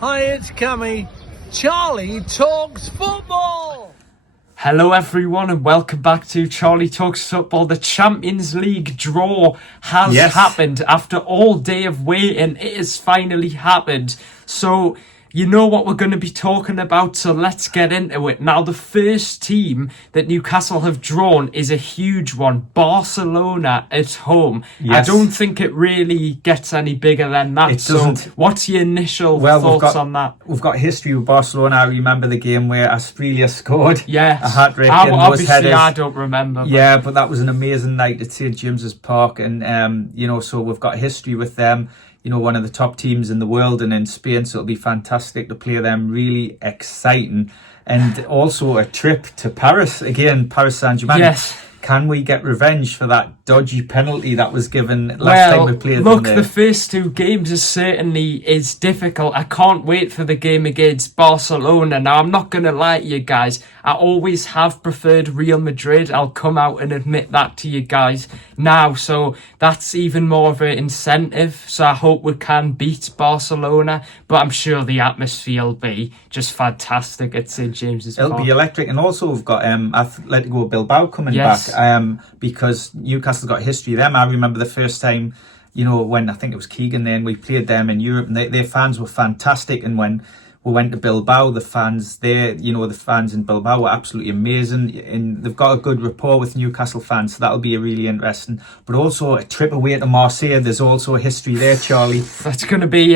Hi, it's Cammy. Charlie Talks Football. Hello everyone and welcome back to Charlie Talks Football. The Champions League draw has happened after all day of waiting. It has finally happened. So you know what we're going to be talking about, so let's get into it. Now, the first team that Newcastle have drawn is a huge one, Barcelona at home. Yes. I don't think it really gets any bigger than that. It doesn't. So what's your initial thoughts on that? We've got history with Barcelona. I remember the game where Asprilla scored Yes. a hat-trick. Obviously, I don't remember. Yeah, but that was an amazing night at St. James's Park. And, so we've got history with them. One of the top teams in the world and in Spain, so it'll be fantastic to play them. Really exciting. And also a trip to Paris. Again, Paris Saint-Germain. Yes. Can we get revenge for that dodgy penalty that was given last time we played them there? The first two games is difficult. I can't wait for the game against Barcelona. Now, I'm not going to lie to you guys. I always have preferred Real Madrid. I'll come out and admit that to you guys now. So that's even more of an incentive. So I hope we can beat Barcelona. But I'm sure the atmosphere will be just fantastic at St. James's Park. It'll be electric. And also we've got Atletico Bilbao coming back. Because Newcastle got history of them. I remember the first time, when I think it was Keegan then, we played them in Europe, and their fans were fantastic. And when we went to Bilbao, the fans there, the fans in Bilbao were absolutely amazing, and they've got a good rapport with Newcastle fans, so that'll be a really interesting. But also a trip away to Marseille, there's also a history there, Charlie. That's going to be,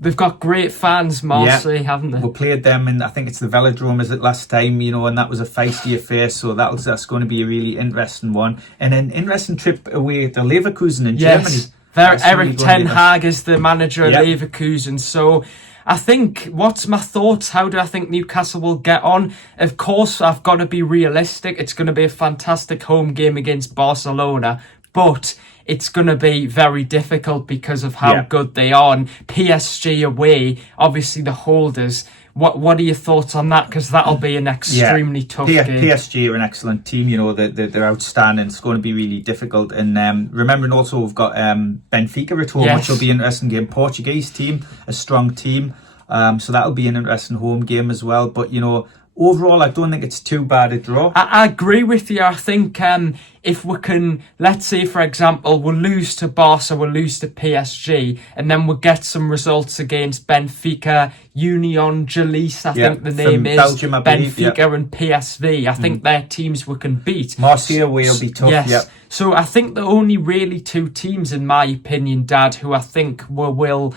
they've got great fans, Marseille, haven't they? We played them in, I think it's the Velodrome, is it, last time, and that was a feisty affair, so that's going to be a really interesting one. And an interesting trip away to Leverkusen in Germany. Eric Ten Hag is the manager of Leverkusen, so I think, what's my thoughts? How do I think Newcastle will get on? Of course, I've got to be realistic. It's going to be a fantastic home game against Barcelona, but it's going to be very difficult because of how good they are. And PSG away, obviously the holders. What are your thoughts on that? Because that'll be an extremely tough game. PSG are an excellent team. They're outstanding. It's going to be really difficult. And remembering also we've got Benfica at home, which will be an interesting game. Portuguese team, a strong team. So that'll be an interesting home game as well. But overall, I don't think it's too bad a draw. I agree with you. I think if we can, let's say, for example, we'll lose to Barca, we'll lose to PSG, and then we'll get some results against Benfica, Union Jalise, I think the name is, Belgium, I believe, Benfica and PSV. I think they're teams we can beat. Marseille will be tough, Yes. So I think the only really two teams, in my opinion, Dad, who I think we will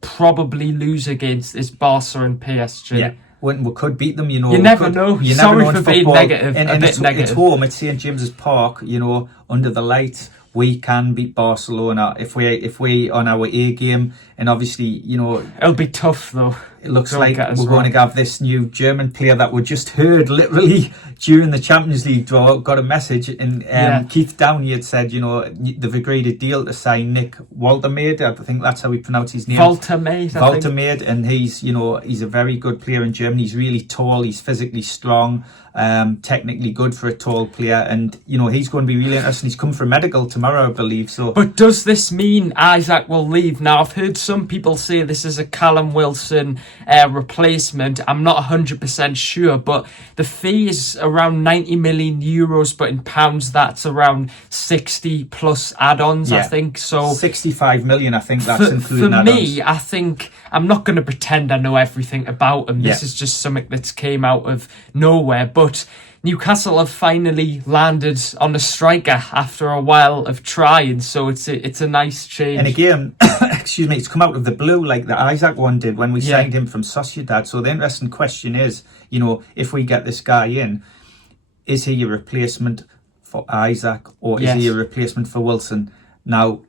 probably lose against is Barca and PSG. Yeah. We could beat them, You never know. Sorry for being negative. And it's home, it's St. James's Park, under the lights. We can beat Barcelona if we on our A game, and obviously, it'll be tough though. It looks like we're going to have this new German player that we just heard literally during the Champions League draw. Got a message, and Keith Downey had said, they've agreed a deal to sign Nick Woltemade. I think that's how we pronounce his name. Woltemade, and he's a very good player in Germany. He's really tall. He's physically strong. Technically good for a tall player, and he's going to be really interesting. He's come for medical tomorrow, I believe. So, but does this mean Isaac will leave? Now, I've heard some people say this is a Callum Wilson replacement. I'm not 100% sure, but the fee is around 90 million euros, but in pounds that's around 60 plus add-ons. I think so. 65 million. I think that's including for add-ons. me. I think I'm not going to pretend I know everything about him. This is just something that's came out of nowhere, but Newcastle have finally landed on a striker after a while of trying, so it's a nice change. And again, excuse me, it's come out of the blue like the Isaac one did when we signed him from Sociedad. So the interesting question is, if we get this guy in, is he a replacement for Isaac or is he a replacement for Wilson? Now,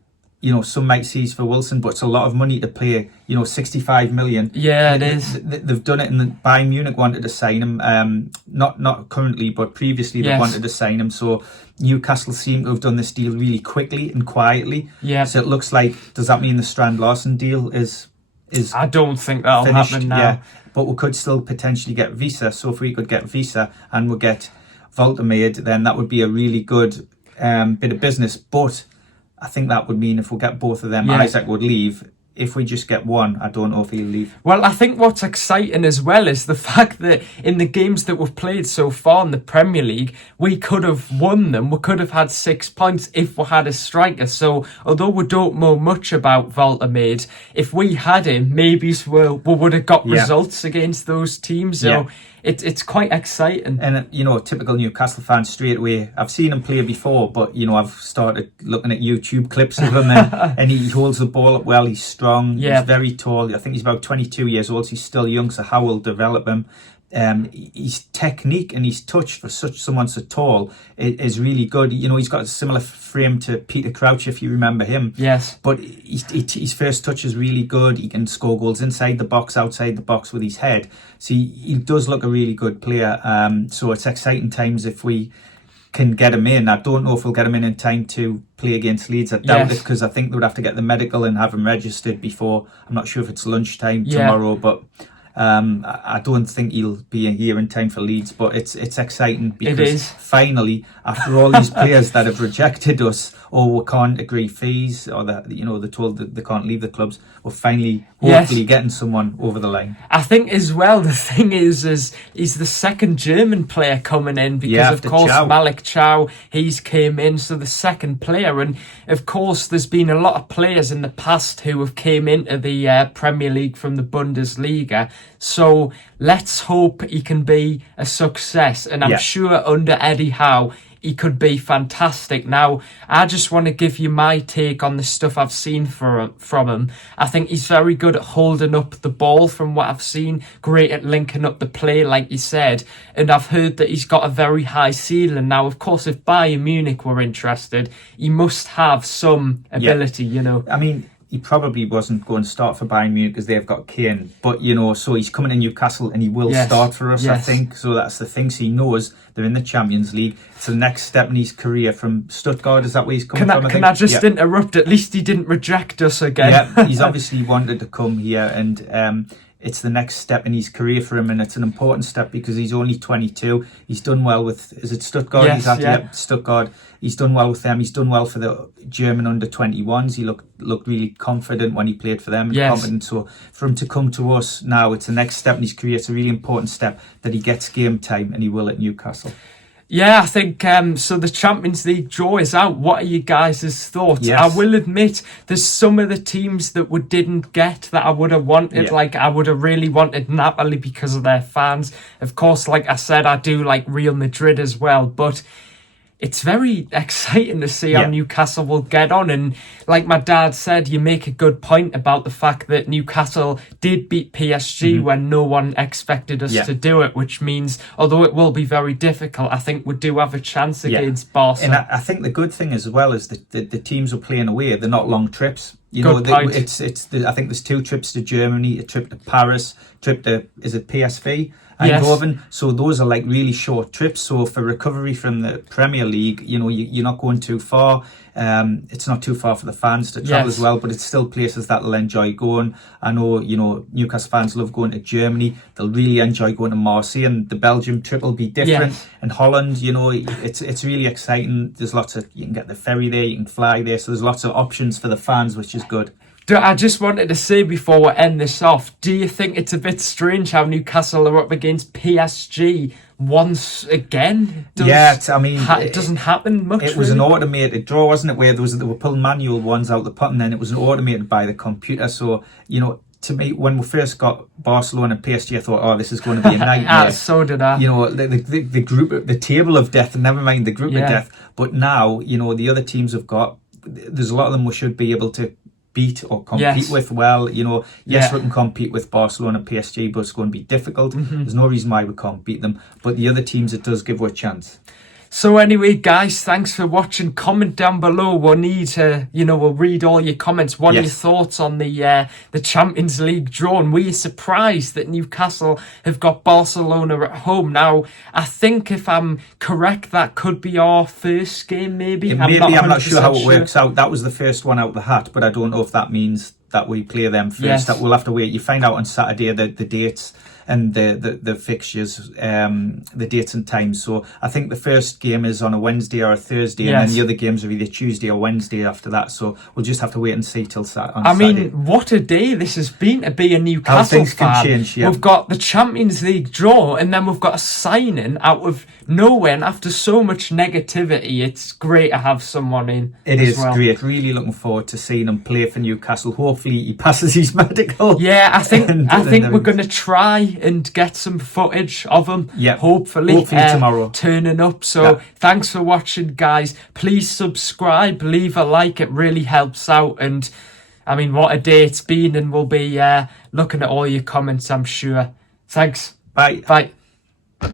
some might see he's for Wilson, but it's a lot of money to pay. 65 million. Yeah, it is. They've done it, and Bayern Munich wanted to sign him. Not currently, but previously they wanted to sign him. So Newcastle seem to have done this deal really quickly and quietly. Yeah. So it looks like, does that mean the Strand Larson deal is? I don't think that'll finished? happen now. Yeah, but we could still potentially get Visa. So if we could get Visa and we'll get Woltemade, then that would be a really good bit of business. But I think that would mean if we get both of them, Isaac would leave. if we just get one, I don't know if he'll leave. Well, I think what's exciting as well is the fact that in the games that we've played so far in the Premier League, we could have won them. We could have had 6 points if we had a striker. So although we don't know much about Woltemade, if we had him, maybe we would have got results against those teams. So it's quite exciting. And, you know, typical Newcastle fans straight away. I've seen him play before, but, you know, I've started looking at YouTube clips of him and he holds the ball up well. He's strong. He's very tall. I think he's about 22 years old. So he's still young. So how will develop him? His technique and his touch for someone so tall is really good. You know, he's got a similar frame to Peter Crouch, if you remember him. Yes. But his first touch is really good. He can score goals inside the box, outside the box with his head. So he does look a really good player. So it's exciting times if we can get him in. I don't know if we'll get him in time to play against Leeds. I doubt it, because I think they would have to get the medical and have him registered before. I'm not sure if it's lunchtime tomorrow, but I don't think he'll be here in time for Leeds, but it's exciting because finally, after all these players that have rejected us, or we can't agree fees, or that, you know, they're told that they can't leave the clubs, we're finally hopefully getting someone over the line. I think as well, the thing is he's the second German player coming in, because of course Malik Chow, he's came in, so the second player, and of course there's been a lot of players in the past who have came into the Premier League from the Bundesliga. So let's hope he can be a success, and I'm sure under Eddie Howe he could be fantastic. Now, I just want to give you my take on the stuff I've seen from him. I think he's very good at holding up the ball from what I've seen, great at linking up the play, like you said, and I've heard that he's got a very high ceiling. Now, of course, if Bayern Munich were interested, he must have some ability, you know. I mean, he probably wasn't going to start for Bayern Munich because they've got Kane. But, you know, so he's coming to Newcastle and he will start for us, I think. So that's the thing. So he knows they're in the Champions League. It's the next step in his career from Stuttgart. Is that where he's coming from? Can I just interrupt? At least he didn't reject us again. Yeah, he's obviously wanted to come here, and it's the next step in his career for him, and it's an important step because he's only 22. He's done well with, is it Stuttgart? Yes, Stuttgart. He's done well with them. He's done well for the German under-21s. He looked really confident when he played for them. Confident. So for him to come to us now, it's the next step in his career. It's a really important step that he gets game time, and he will at Newcastle. Yeah, I think so. The Champions League draw is out. What are you guys' thoughts? Yes. I will admit, there's some of the teams that we didn't get that I would have wanted. Like, I would have really wanted Napoli because of their fans. Of course, like I said, I do like Real Madrid as well. But it's very exciting to see how Newcastle will get on. And like my dad said, you make a good point about the fact that Newcastle did beat PSG when no one expected us to do it, which means, although it will be very difficult, I think we do have a chance against Barca. And I think the good thing as well is that the teams are playing away. They're not long trips. You know, I think there's 2 trips to Germany, a trip to Paris, trip to, is it PSV? Eindhoven. So those are like really short trips. So for recovery from the Premier League, you know, you're not going too far. It's not too far for the fans to travel as well, but it's still places that they'll enjoy going. I know, you know, Newcastle fans love going to Germany. They'll really enjoy going to Marseille, and the Belgium trip will be different. And Holland, you know, it's really exciting. There's lots of, you can get the ferry there, you can fly there. So there's lots of options for the fans, which is good. I just wanted to say before we end this off, do you think it's a bit strange how Newcastle are up against PSG once again? It doesn't happen much. It was an automated draw, wasn't it, where they were pulling manual ones out the pot, and then it was automated by the computer. So, you know, to me, when we first got Barcelona and PSG, I thought, oh, this is going to be a nightmare. So did I. You know, the group, the table of death, never mind the group of death. But now, you know, the other teams have got, there's a lot of them we should be able to beat or compete with. Well, you know, we can compete with Barcelona and PSG, but it's going to be difficult. There's no reason why we can't beat them, but the other teams, it does give us a chance. So anyway, guys, thanks for watching. Comment down below. We'll read all your comments. What are your thoughts on the Champions League draw? And were you surprised that Newcastle have got Barcelona at home? Now, I think if I'm correct, that could be our first game, maybe. I'm not sure how it works out. That was the first one out the hat, but I don't know if that means that we play them first. That we'll have to wait. You find out on Saturday the dates. and the fixtures, the dates and times. So I think the first game is on a Wednesday or a Thursday, and then the other games are either Tuesday or Wednesday after that. So we'll just have to wait and see till Saturday. I mean, what a day this has been to be a Newcastle How things fan. can change, yeah. We've got the Champions League draw, and then we've got a signing out of nowhere. And after so much negativity, it's great to have someone in. It is great. Really looking forward to seeing him play for Newcastle. Hopefully he passes his medical. Yeah, I think we're going to try and get some footage of him. Yeah, hopefully tomorrow turning up. So thanks for watching, guys. Please subscribe, leave a like. It really helps out. And I mean, what a day it's been, and we'll be looking at all your comments, I'm sure. Thanks. Bye. Bye.